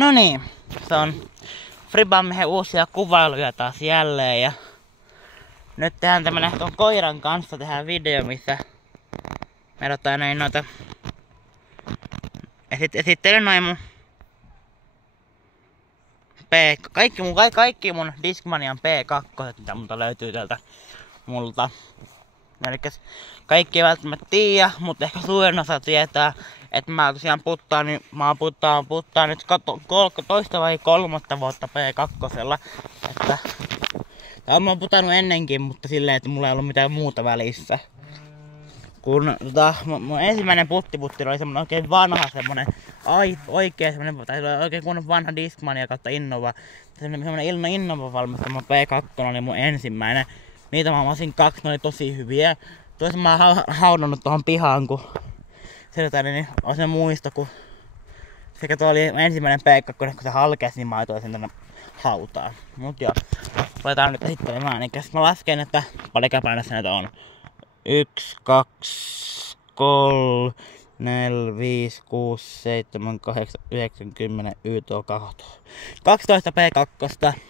No niin, se on Fribanmiehen uusia kuvailuja taas jälleen ja nyt tehdään tämmönen ton koiran kanssa tehdään video, missä me näin noita esittelen noin mun kaikki mun Discmanian P2, mitä multa löytyy täältä multa. Elikkäs kaikki ei välttämättä tiedä, mutta ehkä suurin osa tietää, että mä tosiaan puttaan nyt toista vai kolmatta vuotta P2. Että tää mä oon putannut ennenkin, mutta silleen, että mulla ei ollut mitään muuta välissä. Kun mun ensimmäinen puttiputti oli semmonen oikein vanha semmonen oikein kunnon vanha Discmania kautta Innova. Semmonen Innova valmistama P2 oli mun ensimmäinen. Niitä mä osin kaksi, ne oli tosi hyviä. Toisen mä oon haudannut tohon pihaan, kun niin on se muisto, kun sekä tuo oli ensimmäinen P2, kun se halkesi, niin mä laitoin sen tänne hautaan. Mut joo, ruvetaan nyt esittelemään. Elikkäs mä lasken, että paljon painossa näitä on. 1, 2, 3, 4, 5, 6, 7, 8, 9, 10, 11, 12 P2.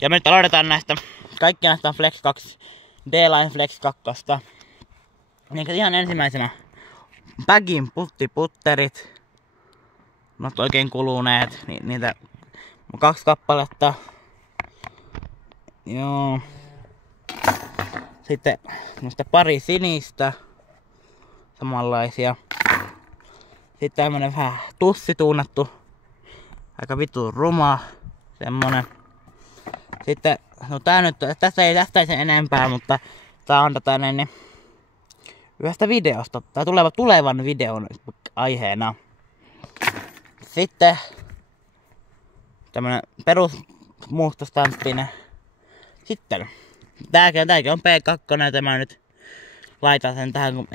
Ja me nyt aloitetaan näistä. Kaikki näistä on Flex 2, D-Line Flex 2. Niin ihan ensimmäisenä Bagin puttiputterit. No oikein kuluneet. Niitä 2 kappaletta. Joo. Sitten noista pari sinistä. Samanlaisia. Sitten tämmönen vähän tussituunattu. Aika vitun ruma. Semmonen. Sitten, no tää nyt, tästä ei sen enempää, mutta tää on tätä niin yhdestä videosta. Tää tulevan videon aiheena. Sitten tämmönen perus muustostamppinen. Sitten tääkin on P2, että mä nyt laitan sen tähän, kun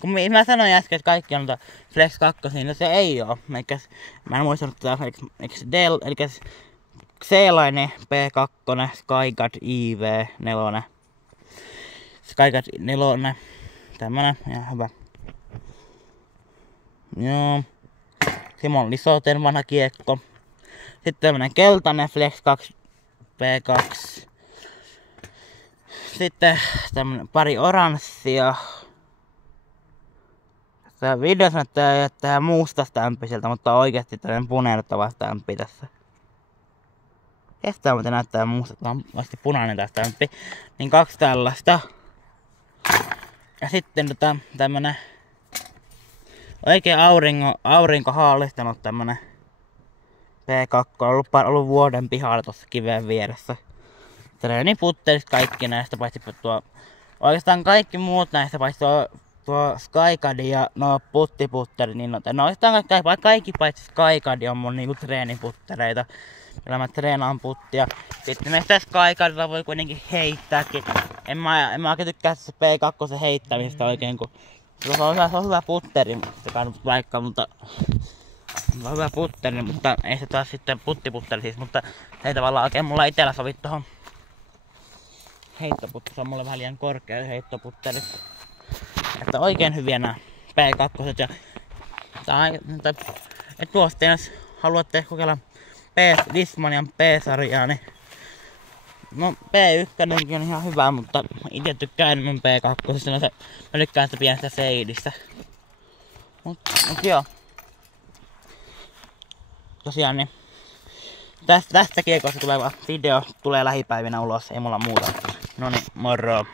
kun mä sanoin äsken, että kaikki on Flex 2, niin se ei oo. Mä en muistanut tätä, eli C-Line P2, Skyguard IV4. Skyguard 4. Tämmönen, ihan hyvä. Joo. Simon Lisoten vanha kiekko. Sitten tämmönen keltainen Flex 2 P2. Sitten tämmönen pari oranssia. Tässä videossa näyttää muusta stämppiseltä, mutta oikeesti tämmönen punertava stämppi tässä. Kestää, mutta näyttää muusta, että on vasti punainen tää stämppi. Niin 2 tällaista. Ja sitten tämmönen oikein aurinko haalistanut tämmönen P2. On ollut vuoden pihalla tossa kiven vieressä. Treeniputterit kaikki näistä, paitsi oikeastaan kaikki muut näistä, paitsi tuo Skyguard ja no puttiputterit, niin no oikeastaan kaikki paitsi Skyguard on mun niinku treeniputtereita. Millä mä treenaan puttia. Sitten meistä Skyguardilla voi kuitenkin heittääkin. En mä oikein tykkää se P2 heittämistä oikein, kun se on hyvä putteri, vaikka, mutta se on hyvä putteri, mutta ei se taas sitten puttiputteri siis, mutta ei tavallaan oikein mulla itellä sovi tohon heittoputteri. Se on mulle vähän liian korkea heittoputteri. Että oikein hyviä nää P2 ja et tuosta jos haluatte kokeilla Discmanian P-sarjaa, niin no P1 on ihan hyvä, mutta itse tykkään enemmän P2, mä tykkään sitä pienestä seidistä. Mut joo. Tosiaan niin tästä kiekosta tuleva video tulee lähipäivinä ulos, ei mulla muuta. Noniin, moro!